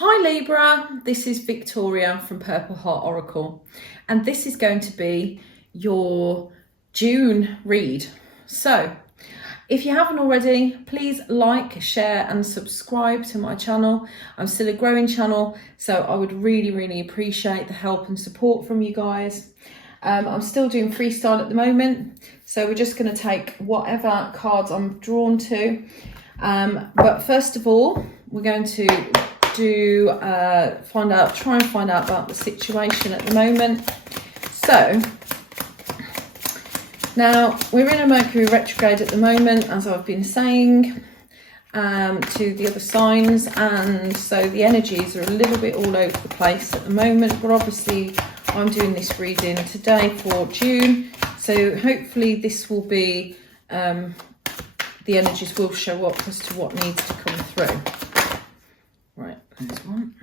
Hi Libra, this is Victoria from Purple Heart Oracle, and this is going to be your June read. So if you haven't already, please like, share and subscribe to my channel. I'm still a growing channel, so I would really appreciate the help and support from you guys. I'm still doing freestyle at the moment, so we're just going to take whatever cards I'm drawn to. But first of all, we're going to try and find out about the situation at the moment. So now we're in a Mercury retrograde at the moment, as I've been saying to the other signs, and so the energies are a little bit all over the place at the moment, but obviously I'm doing this reading today for June, so hopefully this will be the energies will show up as to what needs to come through. Right, there's one.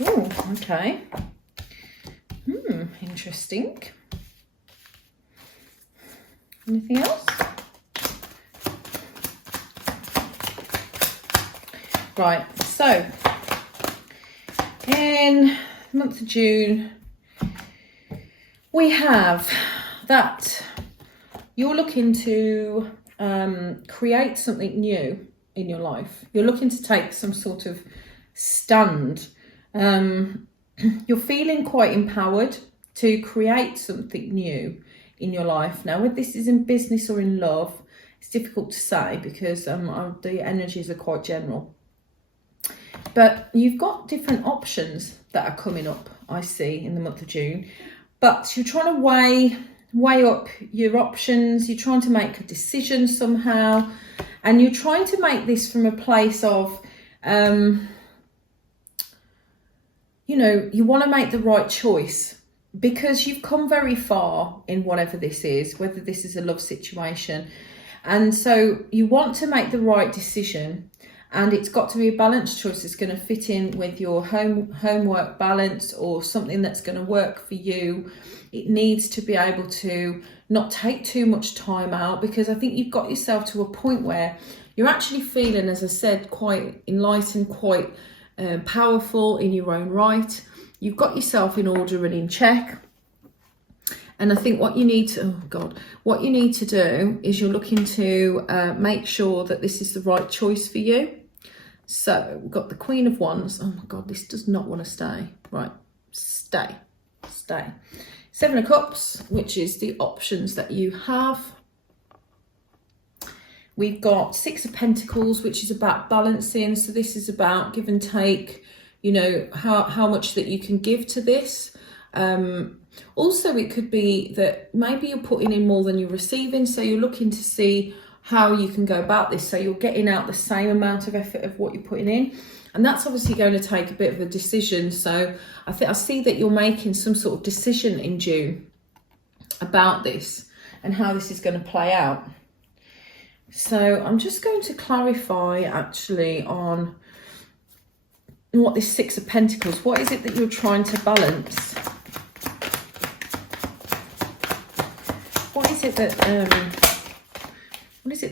Oh, okay. Interesting. Anything else? Right, so in the month of June, we have that you're looking to create something new in your life. You're looking to take some sort of stand. You're feeling quite empowered to create something new in your life. Now, whether this is in business or in love, it's difficult to say because the energies are quite general. But you've got different options that are coming up, I see, in the month of June. But you're trying to weigh up your options. You're trying to make a decision somehow. And you're trying to make this from a place of, you want to make the right choice because you've come very far in whatever this is, whether this is a love situation. And so you want to make the right decision, and it's got to be a balanced choice that's going to fit in with your homework balance or something that's going to work for you. It needs to be able to not take too much time out, because I think you've got yourself to a point where you're actually feeling, as I said, quite enlightened, quite powerful in your own right. You've got yourself in order and in check. And I think what you need to, what you need to do is you're looking to make sure that this is the right choice for you. So we've got the Queen of Wands. Oh my God, this does not want to stay. Right, stay. Seven of Cups, which is the options that you have. We've got Six of Pentacles, which is about balancing. So this is about give and take, how much that you can give to this. Also, it could be that maybe you're putting in more than you're receiving. So you're looking to see how you can go about this. So you're getting out the same amount of effort of what you're putting in. And that's obviously going to take a bit of a decision. So I see that you're making some sort of decision in June about this and how this is going to play out. So I'm just going to clarify actually on what this Six of Pentacles, what is it that you're trying to balance? What is it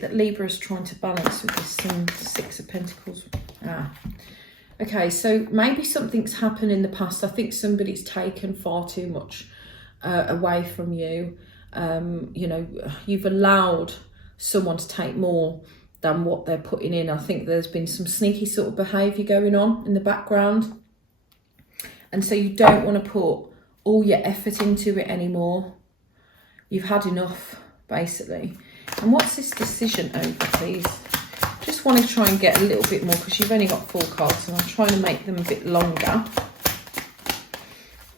that Libra is trying to balance with this Six of Pentacles? Okay, so maybe something's happened in the past. I think somebody's taken far too much away from you. You've allowed someone to take more than what they're putting in. I think there's been some sneaky sort of behaviour going on in the background. And so you don't want to put all your effort into it anymore. You've had enough, basically. And what's this decision over, please? Just want to try and get a little bit more because you've only got 4 cards and I'm trying to make them a bit longer.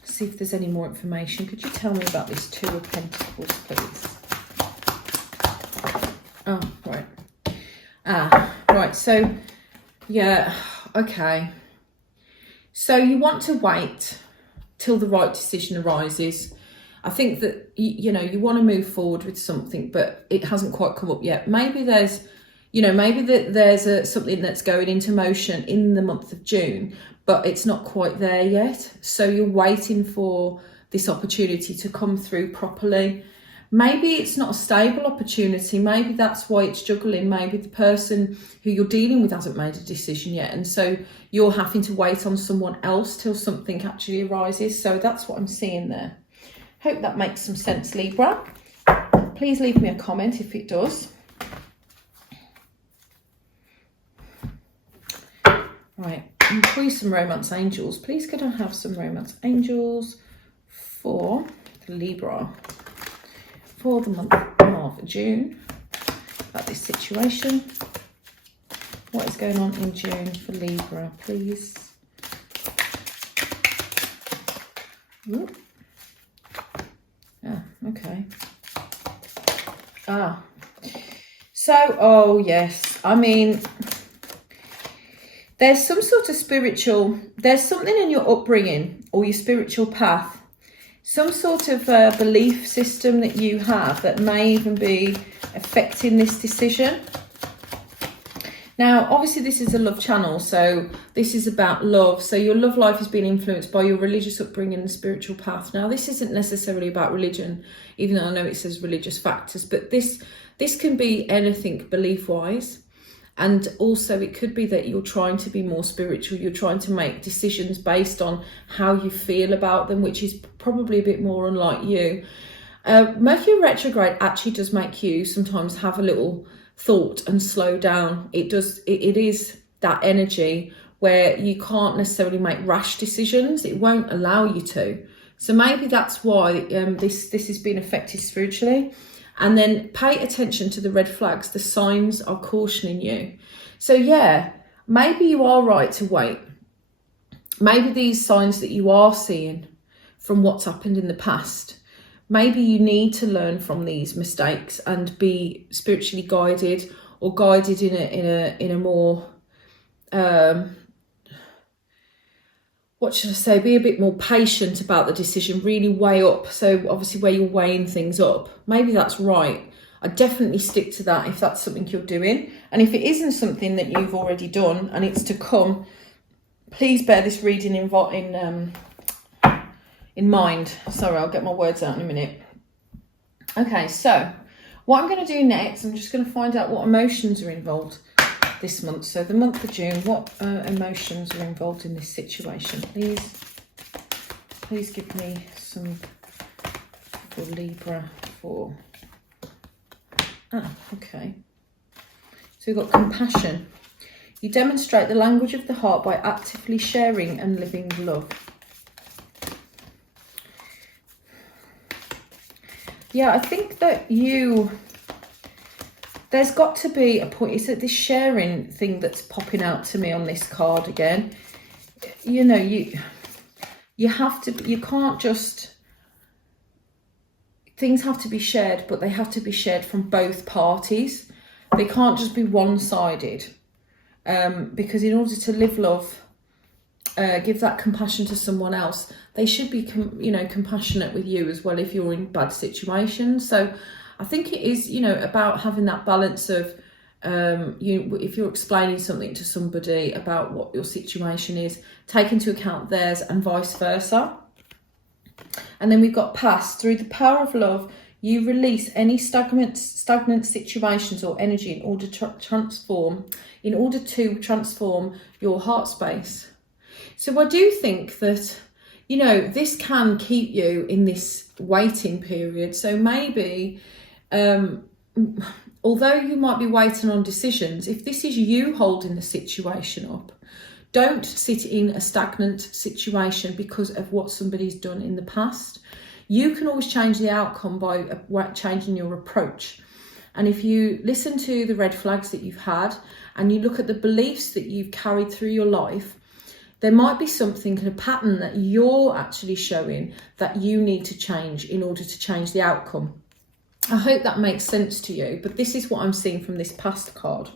See if there's any more information. Could you tell me about this Two of Pentacles, please? Oh, right. Right. So, yeah. Okay. So you want to wait till the right decision arises. I think that, you want to move forward with something, but it hasn't quite come up yet. Maybe there's, something that's going into motion in the month of June, but it's not quite there yet. So you're waiting for this opportunity to come through properly. Maybe it's not a stable opportunity. Maybe that's why it's juggling. Maybe the person who you're dealing with hasn't made a decision yet. And so you're having to wait on someone else till something actually arises. So that's what I'm seeing there. Hope that makes some sense, Libra. Please leave me a comment if it does. Right, and please some romance angels. Please could I have some romance angels for the Libra for the month of June about this situation. What is going on in June for Libra, please? Ooh. Ah, okay. Ah, so, oh yes, I mean, there's some sort of spiritual, there's something in your upbringing or your spiritual path, some sort of belief system that you have that may even be affecting this decision. Now, obviously this is a love channel, so this is about love. So your love life has been influenced by your religious upbringing and spiritual path. Now, this isn't necessarily about religion, even though I know it says religious factors, but this can be anything belief-wise. And also it could be that you're trying to be more spiritual. You're trying to make decisions based on how you feel about them, which is probably a bit more unlike you. Mercury retrograde actually does make you sometimes have a little thought and slow down. It is that energy where you can't necessarily make rash decisions. It won't allow you to. So maybe that's why this has been affected spiritually. And then pay attention to the red flags. The signs are cautioning you. So yeah, maybe you are right to wait. Maybe these signs that you are seeing from what's happened in the past, maybe you need to learn from these mistakes and be spiritually guided, or guided in a more what should I say, be a bit more patient about the decision, really weigh up. So obviously where you're weighing things up, maybe that's right. I definitely stick to that if that's something you're doing. And if it isn't something that you've already done and it's to come, please bear this reading in mind. Sorry, I'll get my words out in a minute. Okay, so what I'm going to do next, I'm just going to find out what emotions are involved this month. So the month of June, what emotions are involved in this situation? Please give me some for Libra for. Okay. So we've got compassion. You demonstrate the language of the heart by actively sharing and living love. Yeah, I think that there's got to be a point. It's this sharing thing that's popping out to me on this card again. You know, you have to, you can't just, things have to be shared, but they have to be shared from both parties. They can't just be one-sided. Because in order to live love, give that compassion to someone else, they should be, compassionate with you as well if you're in bad situations. So I think it is, about having that balance of, if you're explaining something to somebody about what your situation is, take into account theirs and vice versa. And then we've got past. Through the power of love, you release any stagnant situations or energy in order to transform your heart space. So I do think that, this can keep you in this waiting period. So maybe, although you might be waiting on decisions, if this is you holding the situation up, don't sit in a stagnant situation because of what somebody's done in the past. You can always change the outcome by changing your approach. And if you listen to the red flags that you've had and you look at the beliefs that you've carried through your life, there might be something in a pattern that you're actually showing that you need to change in order to change the outcome. I hope that makes sense to you, but this is what I'm seeing from this past card.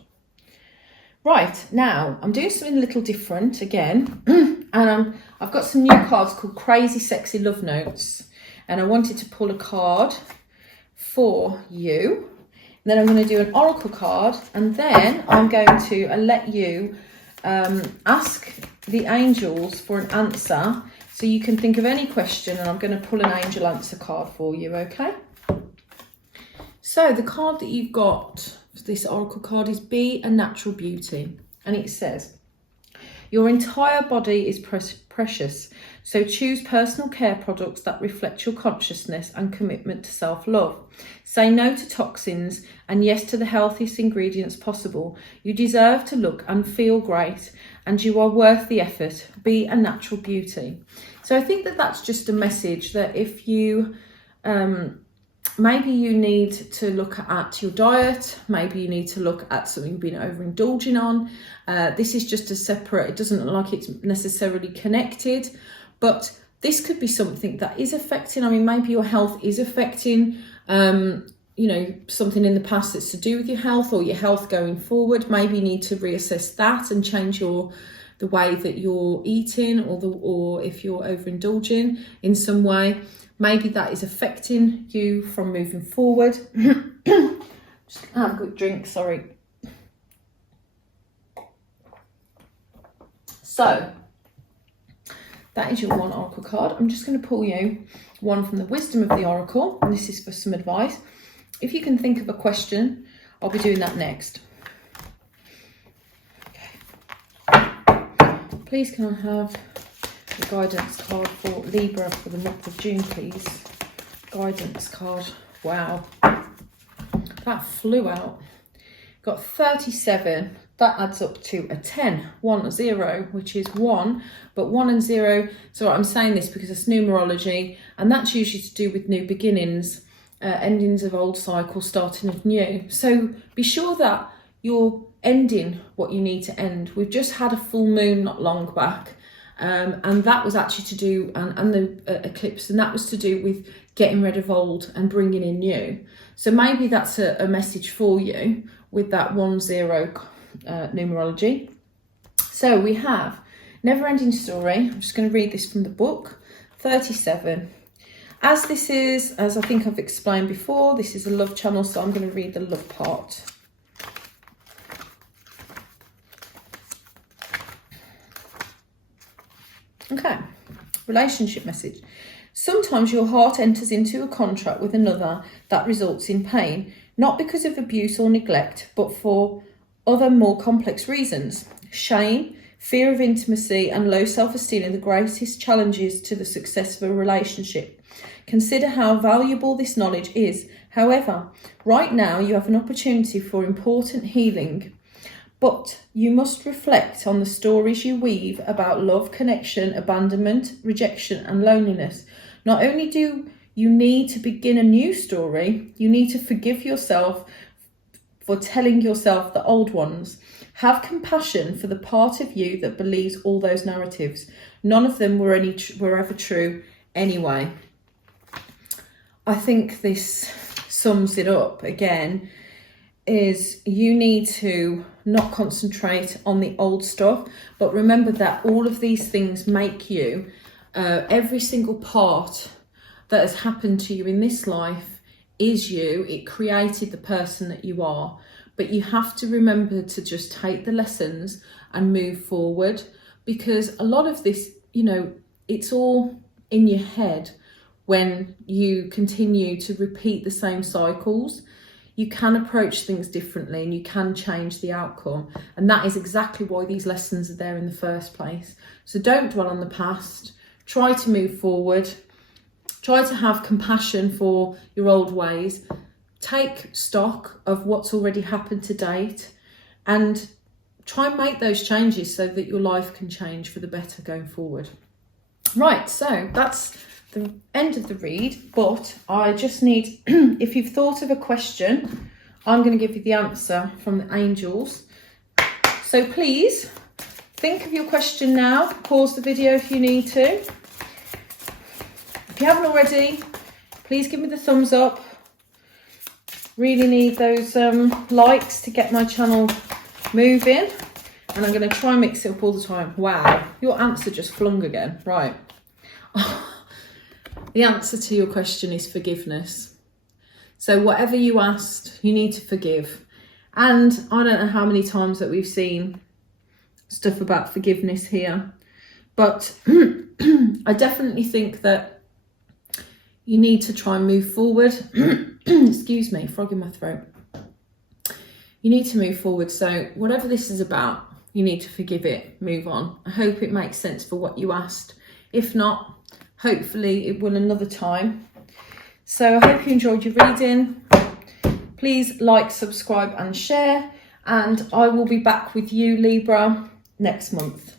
Right, now I'm doing something a little different again, and I've got some new cards called Crazy Sexy Love Notes, and I wanted to pull a card for you. And then I'm going to do an oracle card, and then I'm going to let you ask the angels for an answer, so you can think of any question, and I'm going to pull an angel answer card for you, okay? So the card that you've got for this oracle card is Be a Natural Beauty. And it says, your entire body is precious, so choose personal care products that reflect your consciousness and commitment to self-love. Say no to toxins and yes to the healthiest ingredients possible. You deserve to look and feel great, and you are worth the effort. Be a natural beauty. So I think that that's just a message that if you maybe you need to look at your diet, maybe you need to look at something you've been overindulging on. This is just a separate, it doesn't look like it's necessarily connected, but this could be something that is affecting, I mean, maybe your health is affecting, you know, something in the past that's to do with your health or your health going forward. Maybe you need to reassess that and change the way that you're eating, or if you're overindulging in some way. Maybe that is affecting you from moving forward. Just have a good drink, sorry. So, that is your one oracle card. I'm just going to pull you one from the Wisdom of the Oracle, and this is for some advice. If you can think of a question, I'll be doing that next. Okay. Please can I have the guidance card for Libra for the month of June, please? Guidance card. Wow. That flew out. Got 37. That adds up to a 10. 1, 0, which is 1. But 1 and 0, so I'm saying this because it's numerology, and that's usually to do with new beginnings, endings of old cycles, starting of new. So be sure that you're ending what you need to end. We've just had a full moon not long back. And that was actually to do, and the eclipse, and that was to do with getting rid of old and bringing in new. So maybe that's a message for you with that 1-0 numerology. So we have Never Ending Story. I'm just going to read this from the book. 37. As this is, as I think I've explained before, this is a love channel, so I'm going to read the love part. Okay, relationship message. Sometimes your heart enters into a contract with another that results in pain, not because of abuse or neglect, but for other more complex reasons. Shame, fear of intimacy, and low self-esteem are the greatest challenges to the success of a relationship. Consider how valuable this knowledge is. However, right now you have an opportunity for important healing. But you must reflect on the stories you weave about love, connection, abandonment, rejection, and loneliness. Not only do you need to begin a new story, you need to forgive yourself for telling yourself the old ones. Have compassion for the part of you that believes all those narratives. None of them were ever true anyway. I think this sums it up again. Is you need to not concentrate on the old stuff, but remember that all of these things make you, every single part that has happened to you in this life is you. It created the person that you are, but you have to remember to just take the lessons and move forward, because a lot of this, you know, it's all in your head when you continue to repeat the same cycles. You can approach things differently and you can change the outcome. And that is exactly why these lessons are there in the first place. So don't dwell on the past. Try to move forward. Try to have compassion for your old ways. Take stock of what's already happened to date and try and make those changes so that your life can change for the better going forward. Right, so that's the end of the read, but I just need, if you've thought of a question, I'm going to give you the answer from the angels. So please think of your question now. Pause the video if you need to. If you haven't already, please give me the thumbs up. Really need those likes to get my channel moving, and I'm going to try and mix it up all the time. Wow, your answer just flung again. Right. The answer to your question is forgiveness. So whatever you asked, you need to forgive. And I don't know how many times that we've seen stuff about forgiveness here, but I definitely think that, You need to try and move forward. Excuse me, frog in my throat. You need to move forward. So whatever this is about, you need to forgive it, move on. I hope it makes sense for what you asked. If not, hopefully it will another time. So I hope you enjoyed your reading. Please like, subscribe and share. And I will be back with you, Libra, next month.